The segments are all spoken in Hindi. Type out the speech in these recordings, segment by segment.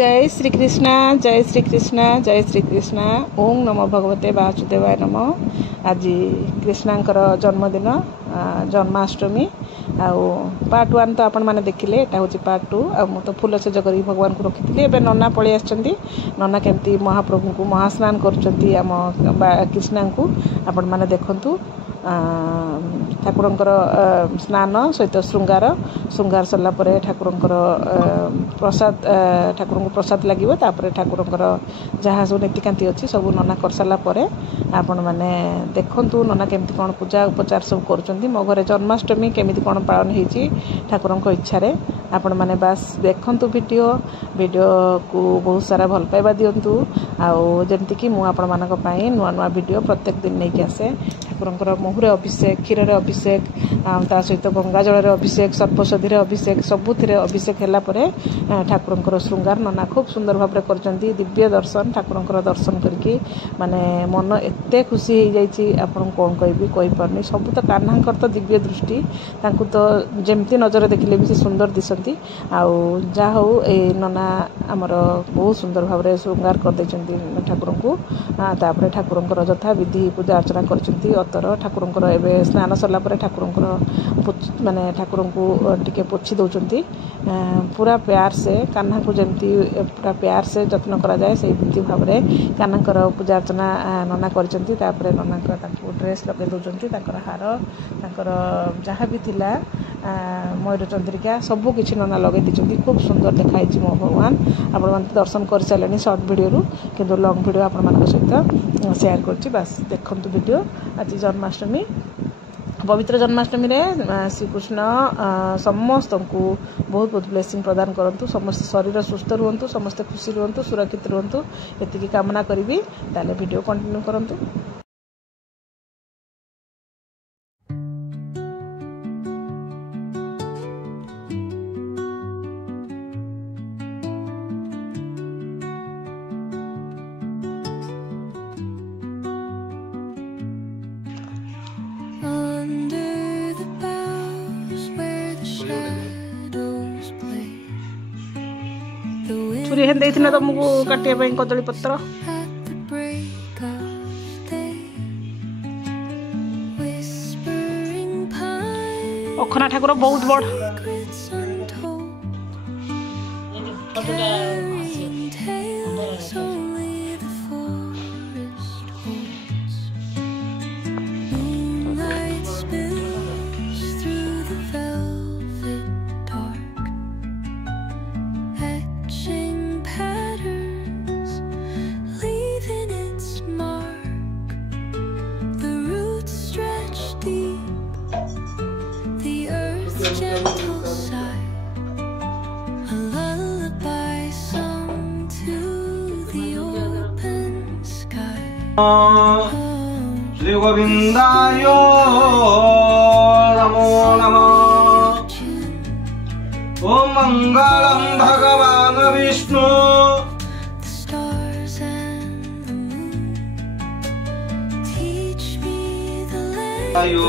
जय श्री कृष्णा जय श्री कृष्णा जय श्री कृष्णा। ओम नमो भगवते वासुदेवाय नमो। आज कृष्णांकर जन्मदिन जन्माष्टमी आउ पार्ट 1 तो आपण मैंने देखिले। एटा हूँ पार्ट 2 आ मु तो फूल सज कर भगवान को रखी। एवं नना पलि आछंती। नना केमती महाप्रभु को महास्नान करछंती आम कृष्णा को आपण मैंने देखंतु। ठाकुरंकर स्नान सहित श्रृंगार सरला परे ठाकुरंकर प्रसाद ठाकुर को प्रसाद लगे ठाकुरंकर जहाँ सब नीतिकांति अच्छी सब नना कर सारा परे आपण मैंने देखंतु नना केमती कौन पूजा उपचार सब करुँच। मो घरे जन्माष्टमी केमिति कौन पालन होती ठाकुरंक इच्छा आपण मैंने बास देखंतु वीडियो को बहुत सारा भल पाइबा दिंतु। आमती मु आपण मानक पई नुआ नुआ वीडियो प्रत्येक दिन नहीं आसे। ठाकुरंकर मुहुरे अभिषेक क्षीर अभिषेक ता सहित गंगा जल अभिषेक सर्पसधी अभिषेक सबुथिरे अभिषेक है ठाकुरंकर श्रृंगार नना खूब सुंदर भाव में करछंती। दिव्य दर्शन ठाकुरंकर दर्शन करके माने मन एते खुशी हो जाइए। आपन कौन कहबी कहि परनी। सब तो कान्हांकर तो दिव्य दृष्टि तांकु तो जेमती नजर देखले भी सुंदर दिसंती। आउ जा हो ए नना हमर बहुत सुंदर भाव में श्रृंगार कर देछंती ठाकुरन को। तापर ठाकुरंकर यथा विधि पूजा अर्चना करछंती। अतर ठाकुरंकर एबे स्नान सरला परे ठाकुरंकर माने ठाकुरन को टिके पोछि दउछंती। पूरा प्यार से कान्हा को जमती पूरा प्यार से जत्न करा जाए से भाव में कान्हांकर पूजा अर्चना नना करछंती। तापर नना ड्रेस लगे दउछंती ताकर हार ताकर जहाँ भी थिला मयूर चंद्रिका सबू किसी नना लगे दीचंती। खूब सुंदर देखाई मो भगवान। आपण मैंने दर्शन कर सारे सर्ट वीडियो किंतु लॉन्ग वीडियो आपण मान सहित शेयर कर बस देखंतु वीडियो। आज जन्माष्टमी पवित्र जन्माष्टमी रे श्रीकृष्ण समस्त को बहुत बहुत ब्लेसिंग प्रदान करंतु। समस्त शरीर सुस्थ रुहंतु समस्त खुशी रुहंतु सुरक्षित रुहंतु एतिकी कामना करी। ताले वीडियो कंटिन्यू करंतु। छुरी हेन देइथिना तुमको काटिया ପାଇଁ कदली पत्र अखना ठाकुर बहुत बड़ श्री गोविंदाय नमो नमः। ओम मंगलम भगवान विष्णु आयो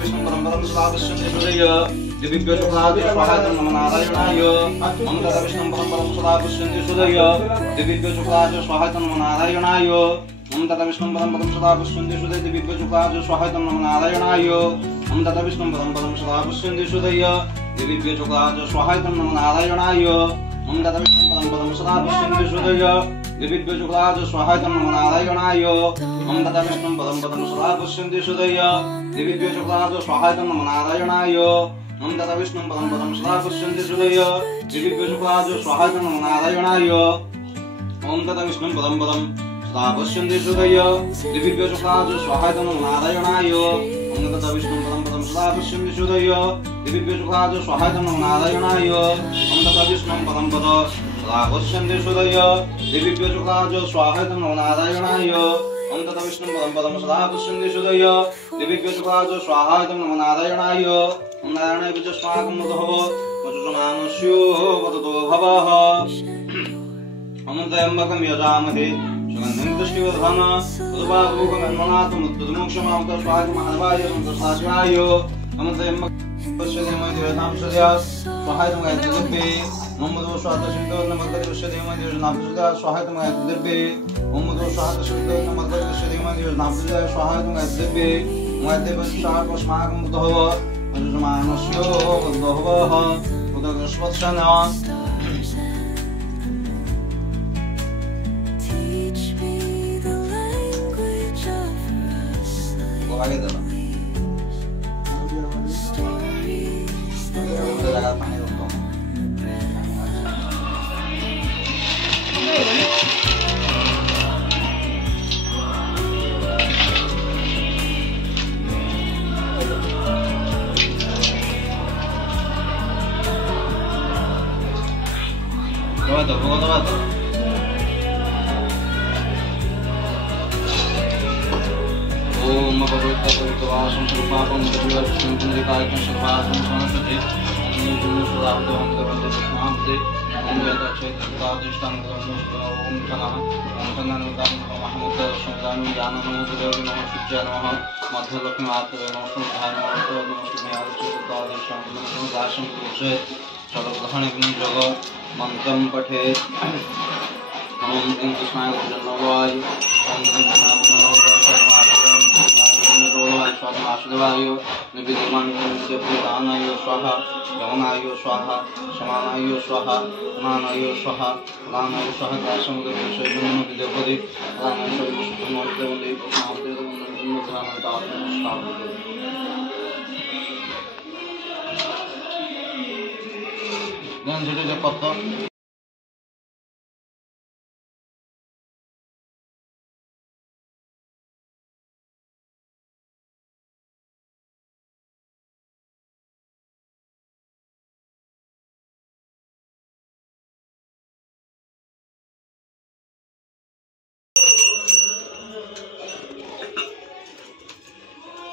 विष्णु परम स्वागत दिव्य शुक्लाद स्वाहाय नमो नारायणाय। ममता विष्णु परम स्वागत सुदय दिव्य शुक्लाद स्वाहाय नमो नारायणाय। तथा विष्णु परम सदा पुष्पन्ति सुदय दिव्य शुक्लाज स्वाहाय नमो नारायणाय। ओम तथा विष्णु परम सदा पुष्पन्ति सुदय दिव्य शुक्लाज स्वाहाय नमो नारायणाय। ओम तथा विष्णु परम सदा पुष्पन्ति सुदय दिव्य शुक्लाज स्वाहाय नमो नारायणाय। ओम तथा विष्णु परम सदा पुष्पन्ति सुदय दिव्य शुक्लाज स्वाहाय नमो नारायणाय। ओम तथा विष्णु परम सदा पुष्पन्ति सुदय दिव्य शुक्लाज स्वाहाय नमो नारायणाय। ओम तथा विष्णु परम पश्यन्ति सुदय दिव्य शुक्लाज स्वाहाय नमो नारायणाय। ओम तथा विष्णु परम सदा पश्यन्ति सुदय दिव्य शुक्लाज स्वाहाय नमो नारायणाय। ओम तथा विष्णु परम सदा पश्यन्ति सुदय दिव्य शुक्लाज स्वाहाय नमो नारायणाय। ओम तथा विष्णु परम सदा पश्यन्ति सुदय दिव्य शुक्लाज स्वाहाय नमो नारायणाय। ओम नारायणाय विजस्माकं मधुः वचुमानस्यो वदतो भवः। ओम त्र्यम्बकं यजामहे सुगन्धिं पुष्टिवर्धन उद्भागमुखमन्मनाथमुद्दुमुक्षमावत स्वाहाय महादेवाय संतसाशिवाय। ओम त्र्यम्बकं पश्यते मयि देवतां सूर्यात् स्वाहाय गायत्री मोहम्मद स्वाहा सिद्धो नमः विश्व देवा देव नाभुजा स्वाहा तुम दिव्य मोहम्मद स्वाहा सिद्धो नमः विश्व देवा देव नाभुजा स्वाहा तुम दिव्य मुद्देव स्वाहा स्माकं बुद्धव अनुमानस्यो बुद्धवः बुद्धस्वत्सना वो आगे चलो लगा पानी रोकता हूँ Provato. Om Bhagavata Pavitavasam Sarupapam Sarvasam Chandrikayakam Sarvasam Sanasati Om Junu Sudhavde Om Devante Vishmahamde Om Veda Chaitadishtam Om Kanaha Om Kananudam Mahamudda Shamdanu Yana Namo Devi Namo Shujya Namo Madhya Lakshmi Atave Namo Shudhaya Namo Namo Shri Adisham Namo Dasham Kushet Sarvadhani Jagat Mantram Pathet Om Dim Krishnaaya Jannavaya Om Dim Shadmashadavayo Nibidimanyo Pradanayo Swaha Yamanayo Swaha Shamanayo Swaha Nanayo Swaha Lanayo Swaha Dasamudra Shayana Vidapadi Lanayo Swaha Dan sudah dapat toh.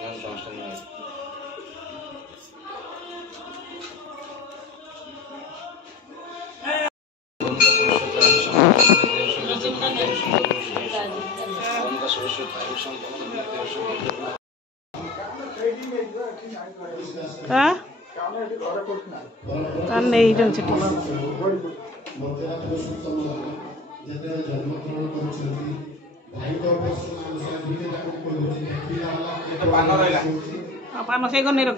Yang constantnya. Paano saya kon nirok?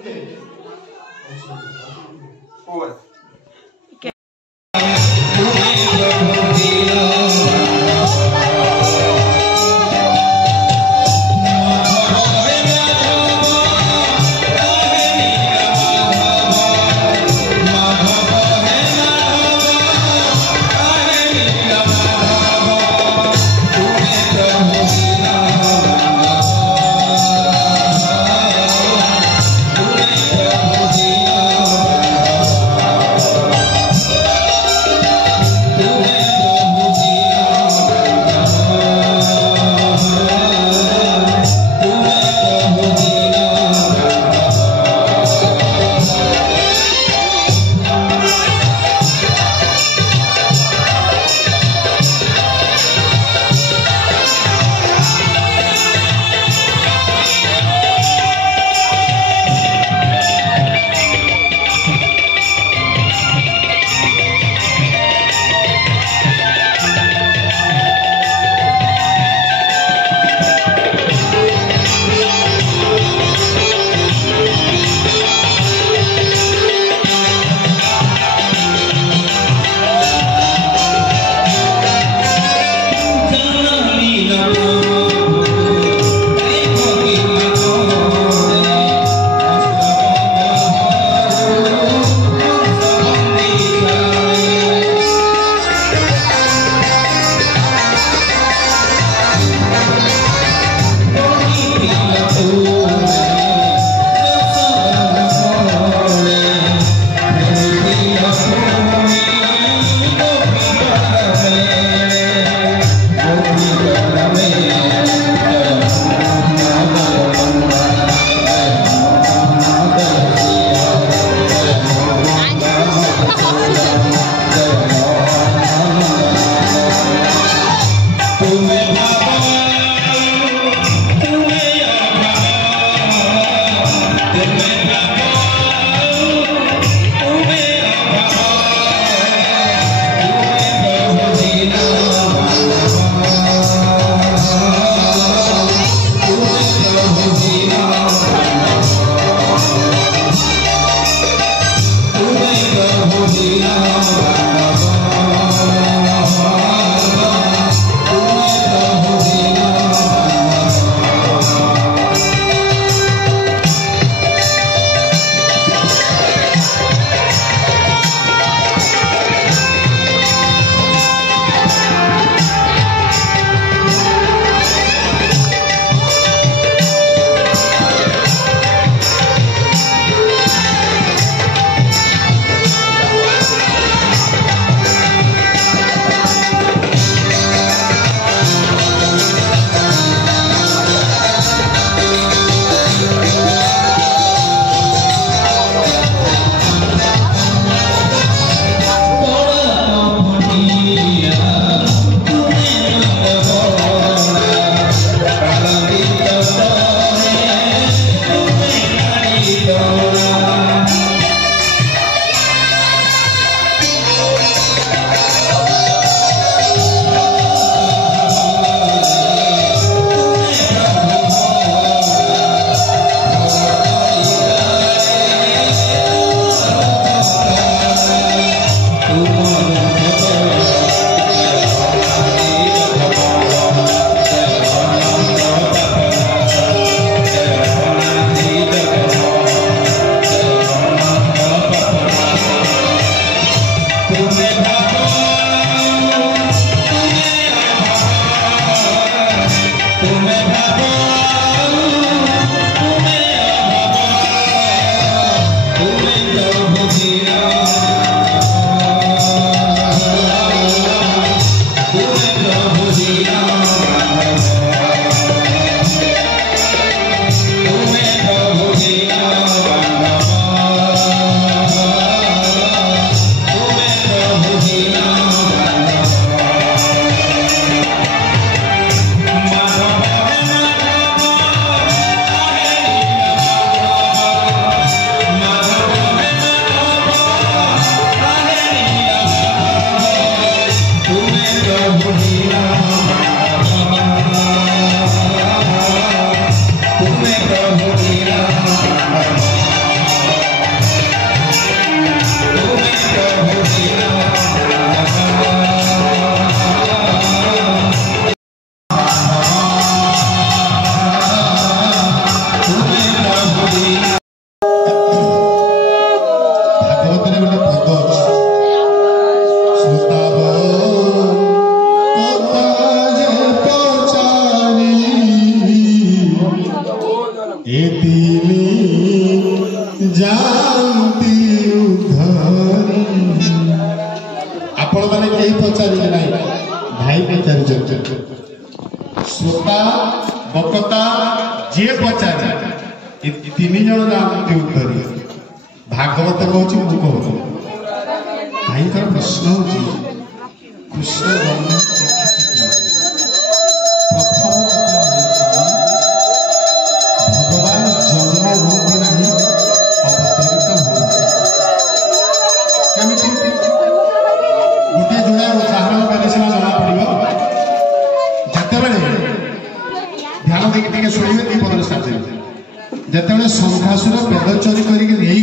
पचारे ना भाई पचार श्रोता बक्ता जी पचारे तीन जन नाम उत्तर भागवत कहूँ मु कहूँ भाई प्रश्न हो कृष्ण जन्म प्रथम भगवान जन्म होती नहीं अवतरित होती गोटे जोड़ा उदाहरण देने सीना जना पड़ो जिते ध्यान देखिए शुणे दीपन साथ जिते संघासुर पेद चोरी करके नहीं